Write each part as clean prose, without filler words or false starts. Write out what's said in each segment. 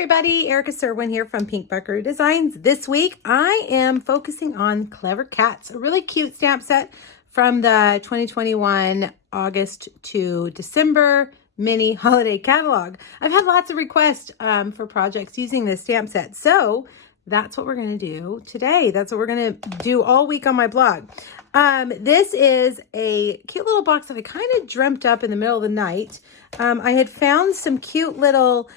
everybody, Erica Serwin here from Pink Buckaroo Designs. This week I am focusing on Clever Cats, a really cute stamp set from the 2021 August to December mini holiday catalog. I've had lots of requests for projects using this stamp set, so that's what we're going to do today. That's what we're going to do all week on my blog. This is a cute little box that I kind of dreamt up in the middle of the night. I had found some cute little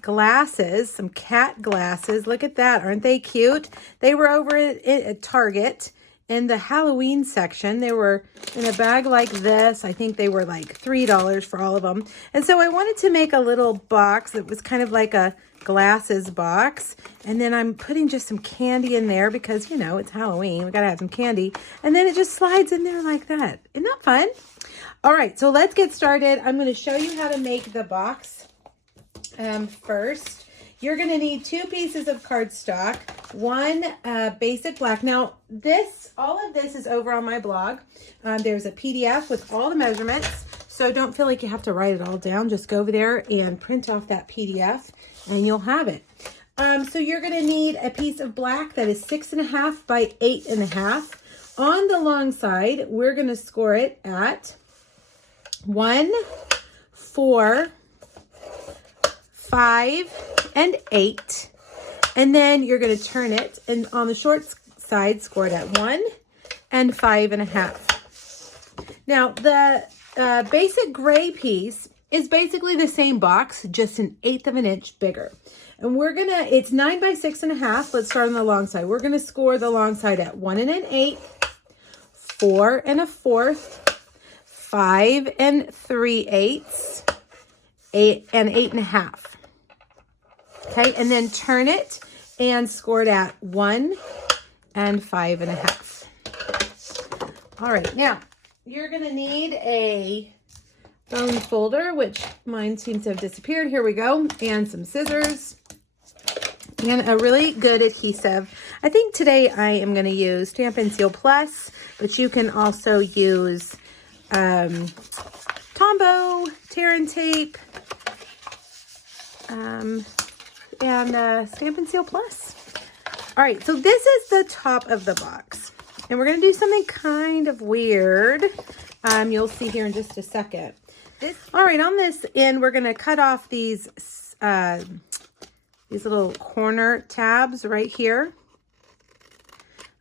glasses, some cat glasses. Look at that. Aren't they cute? They were over at Target in the Halloween section. They were in a bag like this. I think they were like $3 for all of them. And so I wanted to make a little box that was kind of like a glasses box. And then I'm putting just some candy in there because, you know, it's Halloween. We got to have some candy. And then it just slides in there like that. Isn't that fun? All right, so let's get started. I'm going to show you how to make the box. First, you're going to need 2 pieces of cardstock, 1 basic black. Now, all of this is over on my blog. There's a PDF with all the measurements, so don't feel like you have to write it all down. Just go over there and print off that PDF, and you'll have it. So you're going to need a piece of black that is 6.5 by 8.5. On the long side, we're going to score it at 1, 4, 5, and 8, and then you're going to turn it, and on the short side score it at 1 and 5.5. Now the basic gray piece is basically the same box, just 1/8 of an inch bigger, and it's 9 by 6.5. Let's start on the long side. We're going to score the long side at 1 1/8, 4 1/4, 5 3/8, 8 8.5. Okay, and then turn it and score it at 1 and 5.5. All right, now you're going to need a bone folder, which mine seems to have disappeared. Here we go, and some scissors and a really good adhesive. I think today I am going to use Stampin' Seal Plus, but you can also use Tombow, tear and tape, and Stampin' Seal Plus. All right, so this is the top of the box, and we're going to do something kind of weird. You'll see here in just a second. All right, on this end, we're going to cut off these little corner tabs right here.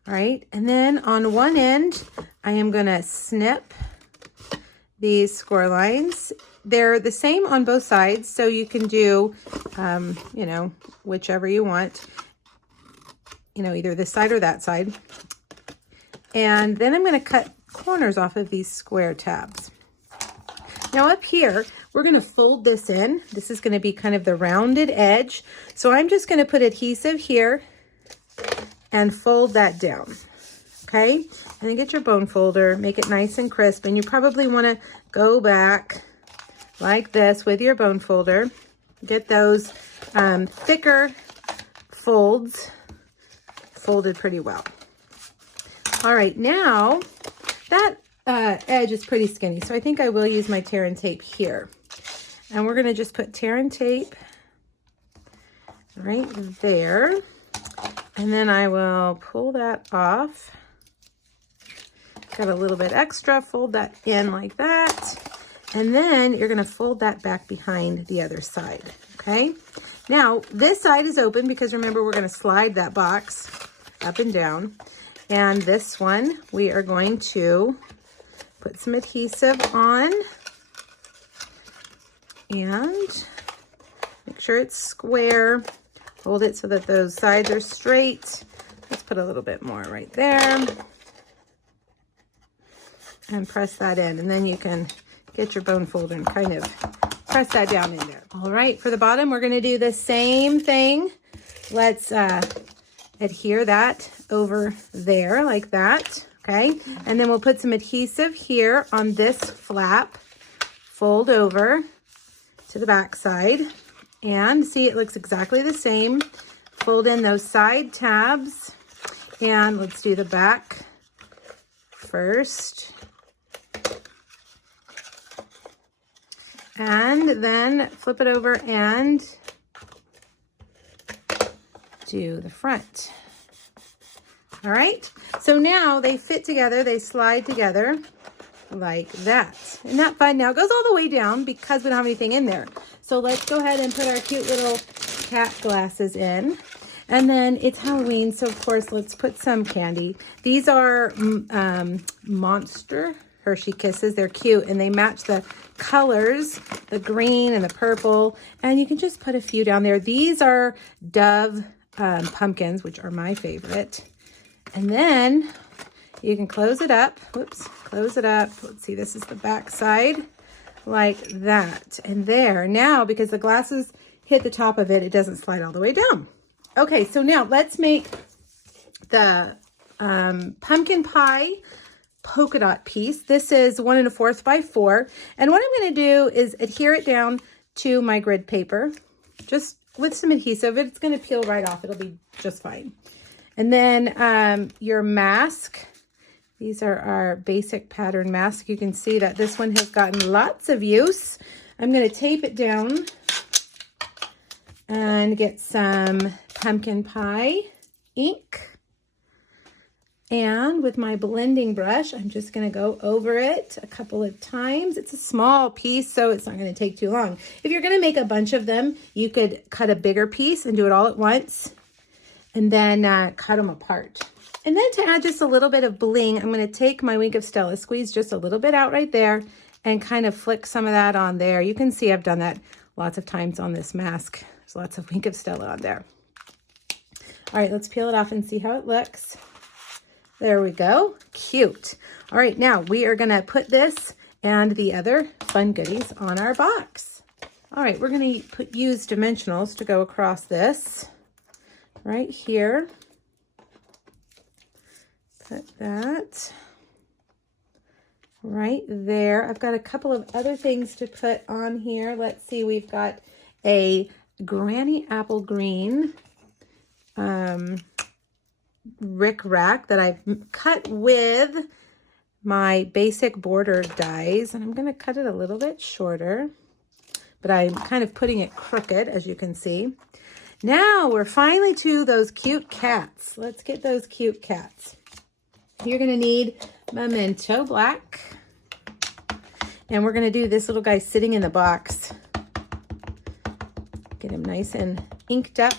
All right, and then on one end, I am going to snip these score lines. They're the same on both sides, so you can do, you know, whichever you want, you know, either this side or that side. And then I'm going to cut corners off of these square tabs. Now up here, we're going to fold this in. This is going to be kind of the rounded edge. So I'm just going to put adhesive here and fold that down. Okay, and then get your bone folder, make it nice and crisp, and you probably want to go back like this with your bone folder. Get those thicker folds folded pretty well. All right, now that edge is pretty skinny, so I think I will use my tear and tape here. And we're going to just put tear and tape right there. And then I will pull that off. Got a little bit extra, fold that in like that. And then you're going to fold that back behind the other side, okay? Now, this side is open because remember, we're going to slide that box up and down. And this one, we are going to put some adhesive on and make sure it's square. Hold it so that those sides are straight. Let's put a little bit more right there. And press that in, and then you can get your bone folder and kind of press that down in there. All right, for the bottom, we're going to do the same thing. Let's adhere that over there like that, okay? And then we'll put some adhesive here on this flap, fold over to the back side, and see, it looks exactly the same. Fold in those side tabs, and let's do the back first. And then flip it over and do the front. All right, so now they fit together, they slide together like that. Isn't that fun? Now it goes all the way down because we don't have anything in there. So let's go ahead and put our cute little cat glasses in. And then it's Halloween, so of course, let's put some candy. These are Monster Hershey Kisses. They're cute, and they match the colors, the green and the purple. And you can just put a few down there. These are Dove pumpkins, which are my favorite. And then you can close it up. Whoops, close it up. Let's see, this is the back side, like that. And there, now, because the glasses hit the top of it, it doesn't slide all the way down. Okay, so now let's make the pumpkin pie polka dot piece. This is 1 1/4 by 4. And what I'm going to do is adhere it down to my grid paper, just with some adhesive. It's going to peel right off. It'll be just fine. And then your mask. These are our basic pattern mask. You can see that this one has gotten lots of use. I'm going to tape it down and get some pumpkin pie ink. And with my blending brush, I'm just going to go over it a couple of times. It's a small piece, so it's not going to take too long. If you're going to make a bunch of them, you could cut a bigger piece and do it all at once, and then cut them apart. And then to add just a little bit of bling, I'm going to take my Wink of Stella, squeeze just a little bit out right there, and kind of flick some of that on there. You can see I've done that lots of times on this mask. There's lots of Wink of Stella on there. All right, let's peel it off and see how it looks. There we go. Cute. All right, now we are going to put this and the other fun goodies on our box. All right, we're going to use dimensionals to go across this right here. Put that right there. I've got a couple of other things to put on here. Let's see, we've got a Granny Apple Green rickrack that I've cut with my basic border dies, and I'm going to cut it a little bit shorter, but I'm kind of putting it crooked, as you can see. Now we're finally to those cute cats. Let's get those cute cats. You're going to need Memento Black, and we're going to do this little guy sitting in the box. Get him nice and inked up.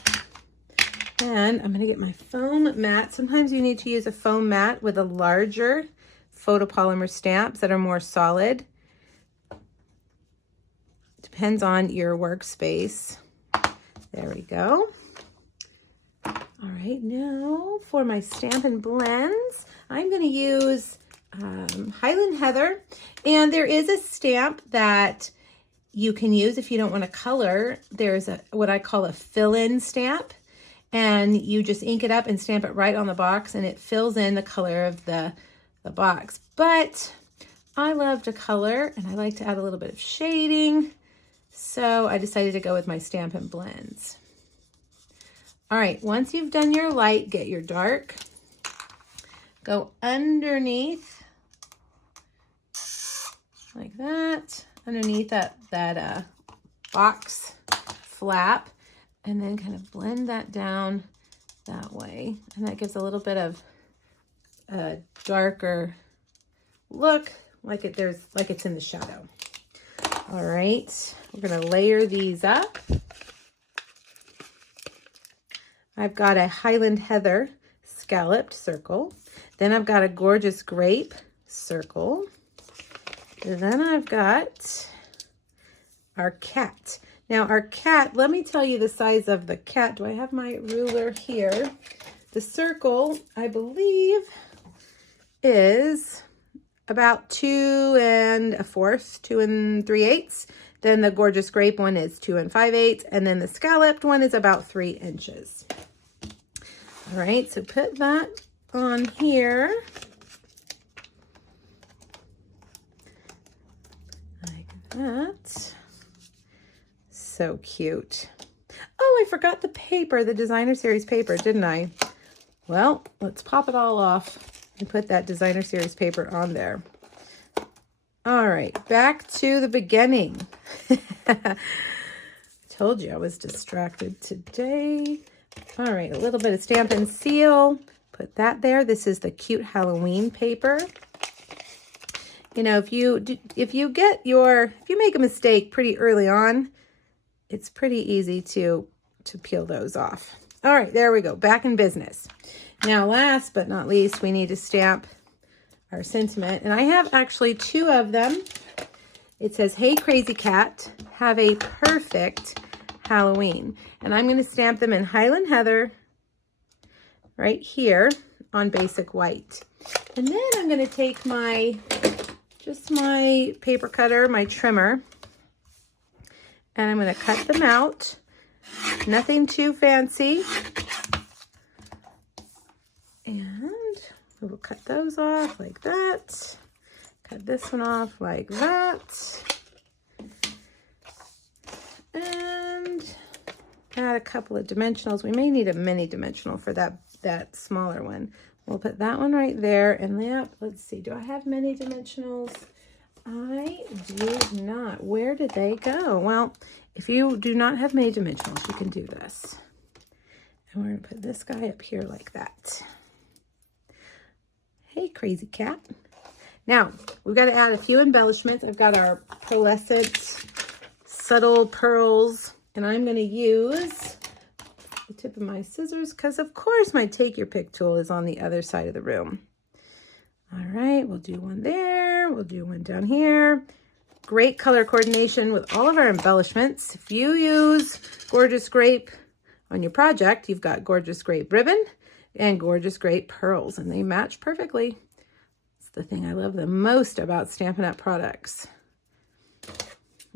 And I'm going to get my foam mat. Sometimes you need to use a foam mat with a larger photopolymer stamps that are more solid. Depends on your workspace. There we go. All right, now for my Stampin' Blends, I'm going to use Highland Heather. And there is a stamp that you can use if you don't want to color. There's what I call a fill-in stamp. And you just ink it up and stamp it right on the box, and it fills in the color of the box. But I love to color, and I like to add a little bit of shading, so I decided to go with my Stampin' Blends. All right, once you've done your light, get your dark. Go underneath, like that, underneath that box flap. And then kind of blend that down that way. And that gives a little bit of a darker look, like it's in the shadow. All right, we're gonna layer these up. I've got a Highland Heather scalloped circle. Then I've got a Gorgeous Grape circle. And then I've got our cat. Now our cat, let me tell you the size of the cat. Do I have my ruler here? The circle, I believe, is about 2 1/4, 2 3/8. Then the Gorgeous Grape one is 2 5/8. And then the scalloped one is about 3 inches. All right, so put that on here. Like that. So cute. Oh, I forgot the paper, the Designer Series paper, didn't I? Well, let's pop it all off and put that Designer Series paper on there. All right, back to the beginning. Told you I was distracted today. All right, a little bit of Stamp and Seal. Put that there. This is the cute Halloween paper. You know, if you make a mistake pretty early on, it's pretty easy to peel those off. All right, there we go. Back in business. Now, last but not least, we need to stamp our sentiment. And I have actually 2 of them. It says, "Hey, Crazy Cat, have a perfect Halloween." And I'm going to stamp them in Highland Heather right here on basic white. And then I'm going to take my paper cutter, my trimmer, and I'm going to cut them out. Nothing too fancy. And we will cut those off like that. Cut this one off like that. And add a couple of dimensionals. We may need a mini dimensional for that smaller one. We'll put that one right there. And yep, let's see. Do I have many dimensionals? I do not. Where did they go? Well, if you do not have many dimensionals, you can do this. And we're going to put this guy up here like that. Hey, Crazy Cat. Now, we've got to add a few embellishments. I've got our pearlescent subtle pearls, and I'm going to use the tip of my scissors because, of course, my Take Your Pick tool is on the other side of the room. All right, we'll do one there. We'll do one down here. Great color coordination with all of our embellishments. If you use Gorgeous Grape on your project, you've got Gorgeous Grape ribbon and Gorgeous Grape pearls, and they match perfectly. It's the thing I love the most about Stampin' Up! Products.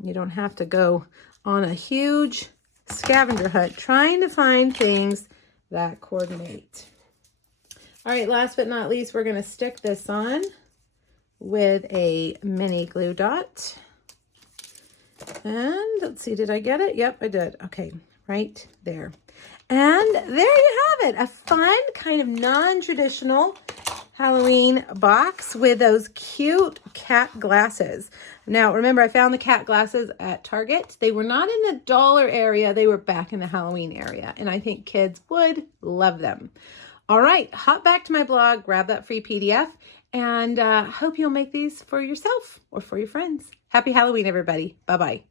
You don't have to go on a huge scavenger hunt trying to find things that coordinate. All right, last but not least, we're going to stick this on with a mini glue dot. And let's see, did I get it? Yep, I did. Okay, right there. And there you have it, a fun kind of non-traditional Halloween box with those cute cat glasses. Now, remember, I found the cat glasses at Target. They were not in the dollar area. They were back in the Halloween area, and I think kids would love them. All right, hop back to my blog, grab that free PDF, and hope you'll make these for yourself or for your friends. Happy Halloween, everybody. Bye-bye.